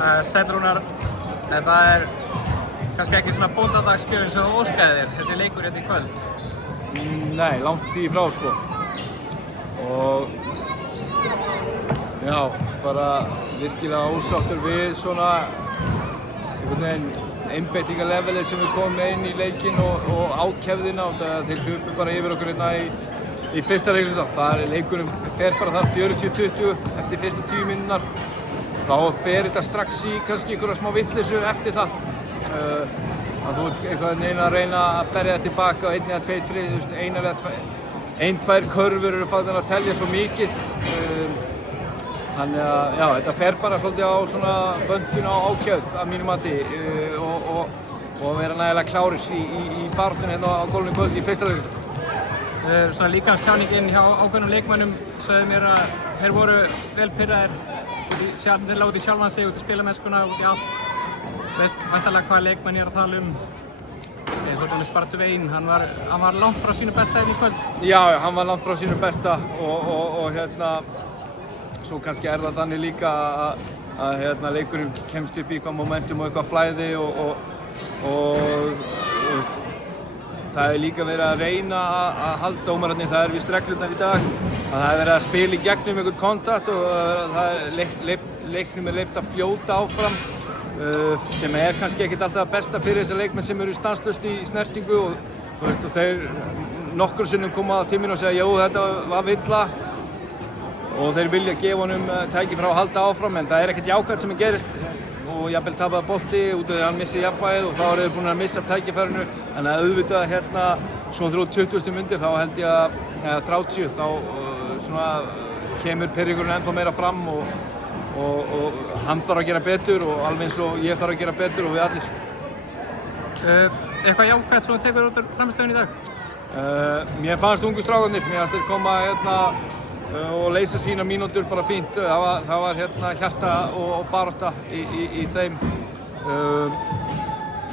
Sæll Rúnar, þetta kannski ekki svona bóndadagsgjöfin sem þú óskaði þér, þessi leikur hérna í kvöld. Nei, langt í frá sko. Og já, bara virkilega ósáttur við svona einhvern veginn einbeitingarlevelið sem við komum inn í leikinn og ákefðina og þeir hlupu bara yfir okkur hérna í fyrsta leiknum. Það leikunum fer bara þar 40-20 eftir fyrstu 10 mínúturnar. Þá fer þetta strax í kannski einhverja smá vitleysu eftir það. Að þú ert einhvern veginn að reyna að berja það tilbaka á 1 eða 2, 3, þú veist, 1 eða 2 körfur eru farnar að telja svo mikið. Þannig að já, þetta fer bara svolítið á svona böndun á ákjöf að mínu mati og vera nægilega klárir í baráttunni hérna á gólfinu í kvöld í fyrsta leiknum. Svona líkamstjáningin hjá ákveðnum leikmönnum sögðu mér að þeir voru vel pirraðir þeir lágu út í sjálfan sig, út í spilamennskuna, út í allt. Þú veist væntanlega hvaða leikmenn ég er að tala um. Eins og Spartu Vein, hann var langt frá sínu besta hérna í kvöld. Já, hann var langt frá sínu besta og hérna svo kannski það þannig líka að leikurinn kemst upp í eitthvað momentum og eitthvað flæði og það líka verið að reyna að halda dómararnir, það víst reglurnar í dag, að það verið að spila í gegnum einhvern kontakt og leiknum leyft að fljóta áfram sem kannski ekkert alltaf það besta fyrir þessar leikmenn sem eru stanslaust í snertingu og þeir nokkrum sinnum koma á tíminn og segja jú, þetta var villa og þeir vilja gefa honum tækifæri að halda áfram en það ekkert jákvætt sem gerist og jafnvel tapaði bolti út af því að hann missi jafnvægið og þá eru þeir búin að missa tækifærinu en að auðvitað hérna svona þrjú 20. myndir þá held ég að 30 þá svona kemur pirringurinn ennþá meira fram og hann þarf að gera betur og alveg eins og ég þarf að gera betur og við allir. Eitthvað jákvætt sem þú tekur út af frammistöðunni í dag? Mér fannst ungu strákarnir, mér fannst þeir koma hérna og leysa sína mínútur bara fínt. Það var hérna hjarta og barátta í þeim.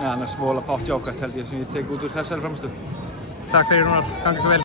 Annars vola fátt jákvætt held ég sem ég tek út úr þessari frammistöðu. Takk fyrir Rúnar, gangi ykkur vel.